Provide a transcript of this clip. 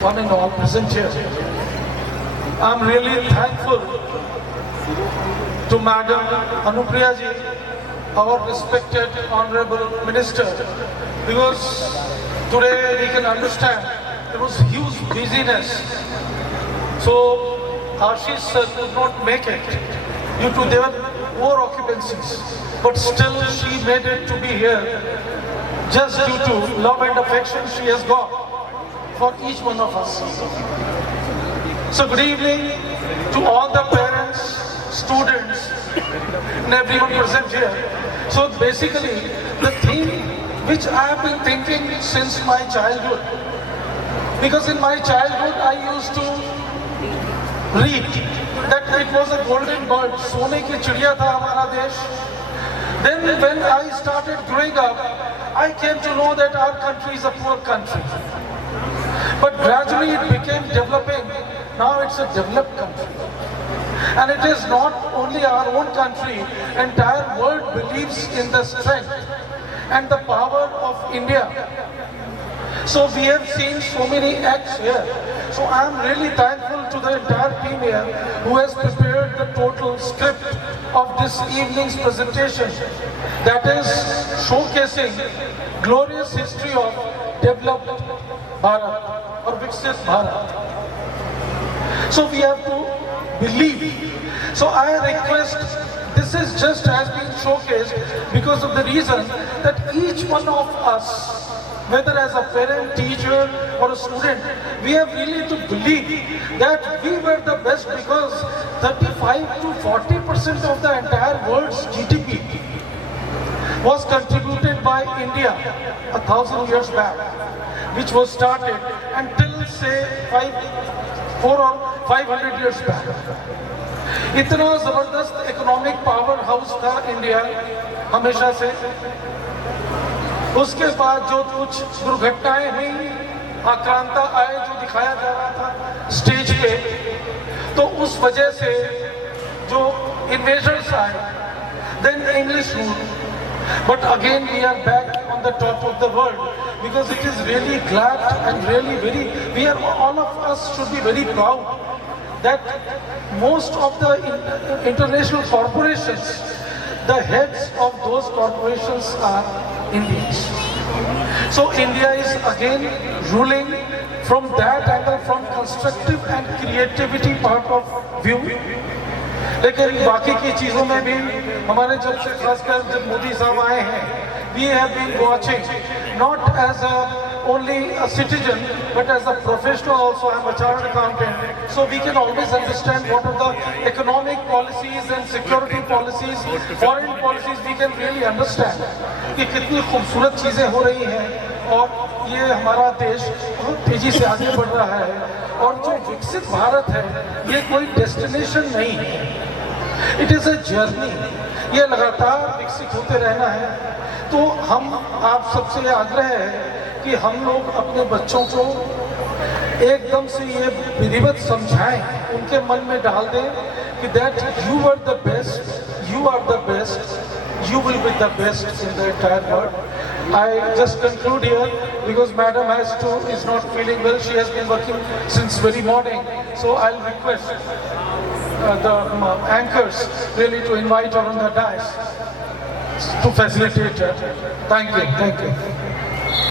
One and all present here. I'm really thankful to Madam Anupriya ji, our respected Honorable Minister, because today we can understand there was huge busyness. So Ashish sir could not make it due to their more occupancies, but still she made it to be here just due to love and affection she has got for each one of us. So good evening to all the parents, students and everyone present here. So basically the theme which I have been thinking since my childhood, because in my childhood I used to read that it was a golden bird, सोने की चिड़िया था हमारा देश. Then when I started growing up, I came to know that our country is a poor country. But gradually it became developing. Now it's a developed country. And it is not only our own country, entire world believes in the strength and the power of India. So we have seen so many acts here. So I am really thankful to the entire team here who has prepared the total script of this evening's presentation, that is showcasing glorious history of developed Bharat or Viksit Bharat. So we have to believe. So I request, this is just has been showcased because of the reason that each one of us, whether as a parent, teacher or a student, we have really to believe that we were the best, because 35 to 40% of the entire world's GDP was contributed by India 1,000 years back, which was started until say 400 or 500 years back. इतना जबरदस्त economic power house था India हमेशा से. उसके बाद जो कुछ दुर्घटनाएं हुई, आक्रांता आए जो दिखाया जा रहा था स्टेज पे, तो उस वजह से जो इन्वेजर्स आए, then English rule. But again we are back on the top of the world, because it is really glad and really all of us should be very proud that most of the international corporations, the heads of those corporations are Indians. So India is again ruling from that angle, from constructive and creativity part of view. लेकिन बाकी की चीज़ों में भी हमारे जब से खासकर जब मोदी साहब आए हैं, we have been watching not as only a citizen but as a professional also. I am a chartered accountant, so we can always understand what are the economic policies and security policies, foreign policies. We can really understand कि कितनी खूबसूरत चीज़ें हो रही हैं और ये हमारा देश बहुत तेजी से आगे बढ़ रहा है. और जो विकसित भारत है, ये कोई डेस्टिनेशन नहीं है, इट इज़ अ जर्नी. ये लगातार विकसित होते रहना है. तो हम आप सबसे आग्रह है कि हम लोग अपने बच्चों को एकदम से ये विधिवत समझाएं, उनके मन में डाल दें कि that you are the best, you are the best, you will be the best in the entire world. I just conclude here because Madam is not feeling well. She has been working since very morning. So I'll request the anchors really to invite her on the dais to facilitate her. Thank you. Thank you.